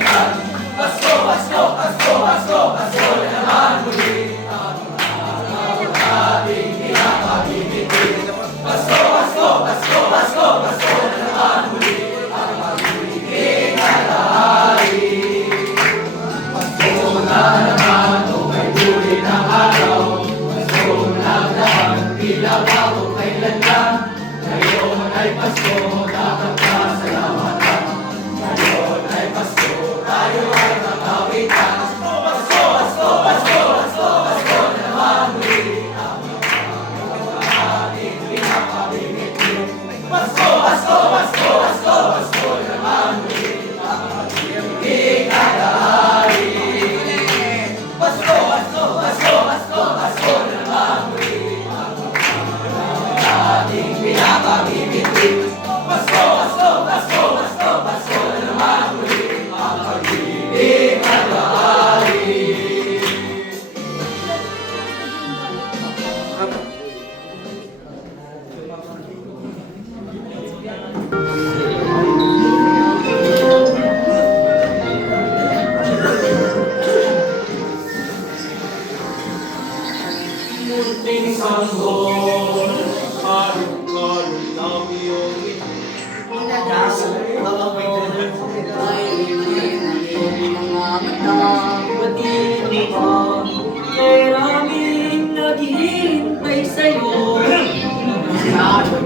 harmonika. Pasko, Pasko, Pasko, Pasko, Pasko na harmonika. Ang ating pinapagibigin. Pasko, Pasko, Pasko, Pasko, Pasko na harmonika. Ang pag-ibigin na lahari. Pasko na naman, o may buli ng araw. Pasko na naman, tila ba o kailan lang. Ngayon.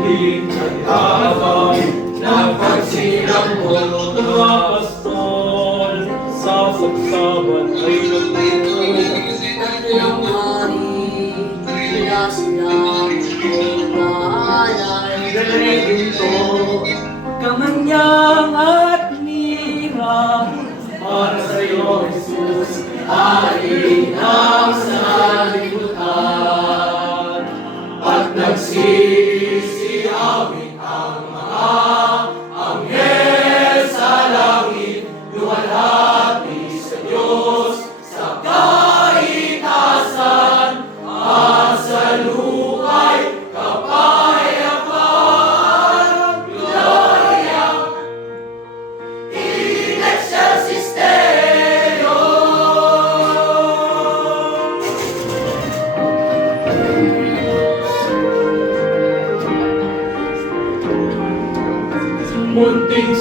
din nagtabang ng pagsilang mundo apostol sa pagsabat ay Kamanyang at mira para sa iyo, Jesus. Amen.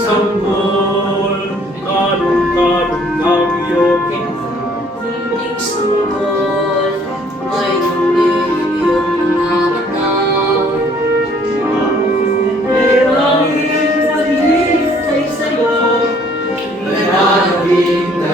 sanggol, kalong-kalong nagyokin. Hindi sanggol, ay hindi yung mga mataw. Merangin sa sa iyo, merangin na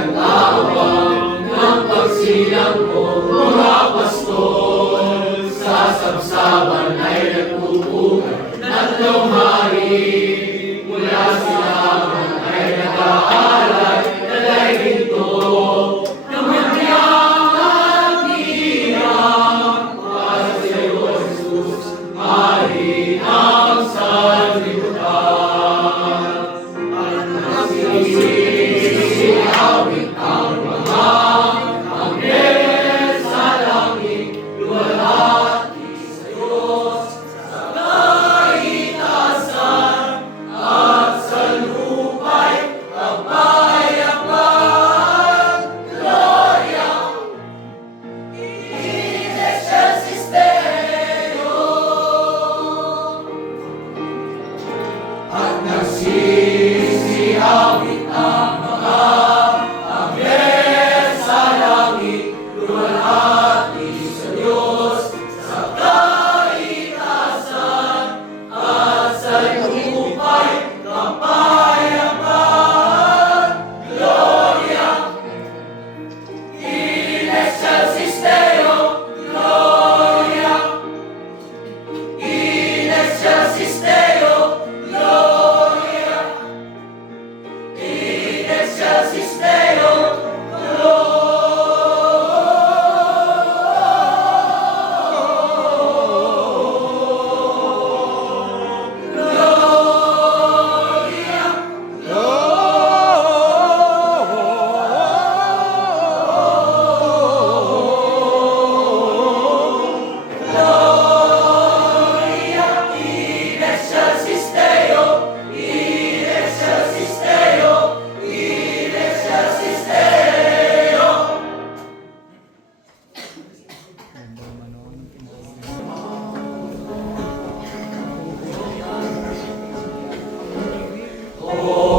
오.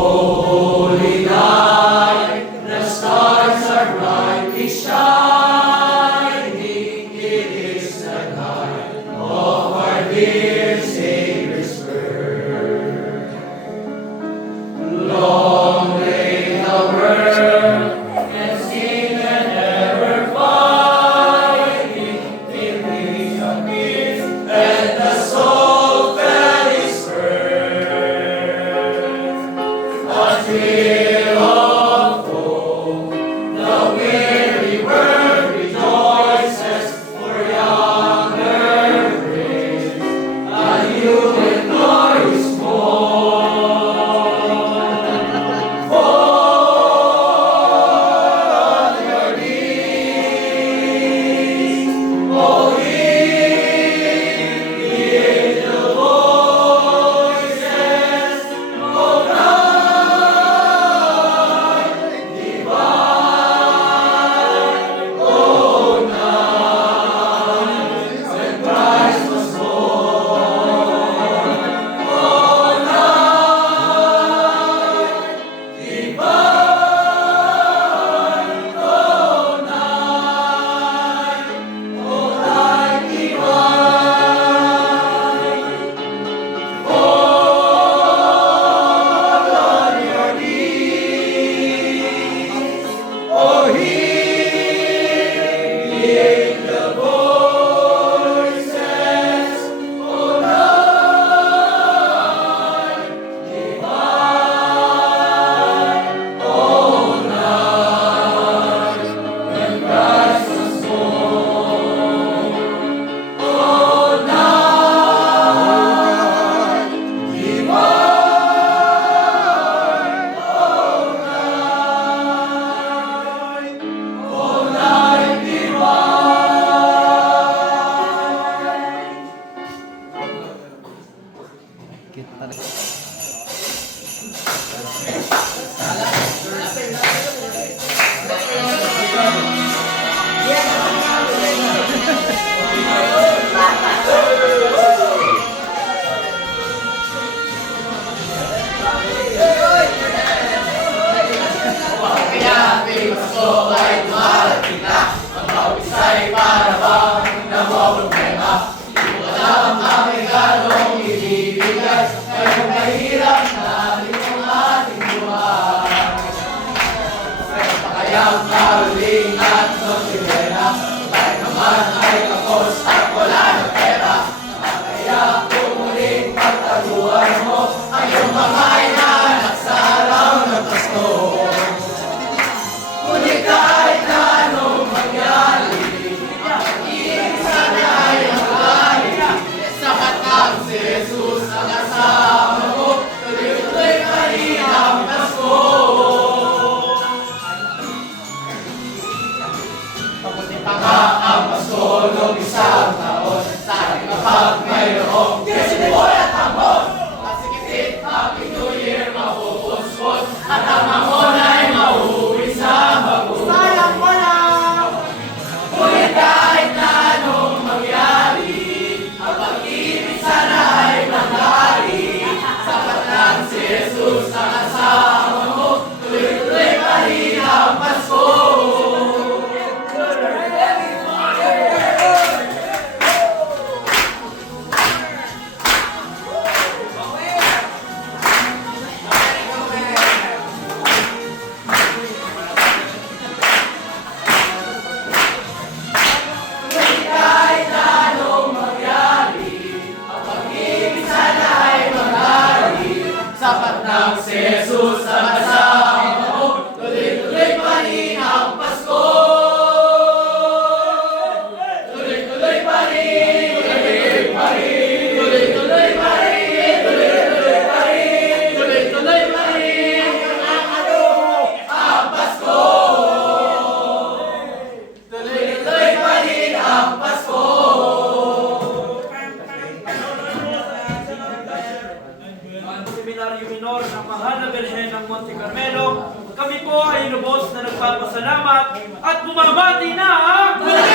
Happy School Life Motto! Makaang Pasko nung isang taon sa ikapag não se at bumabati na ang...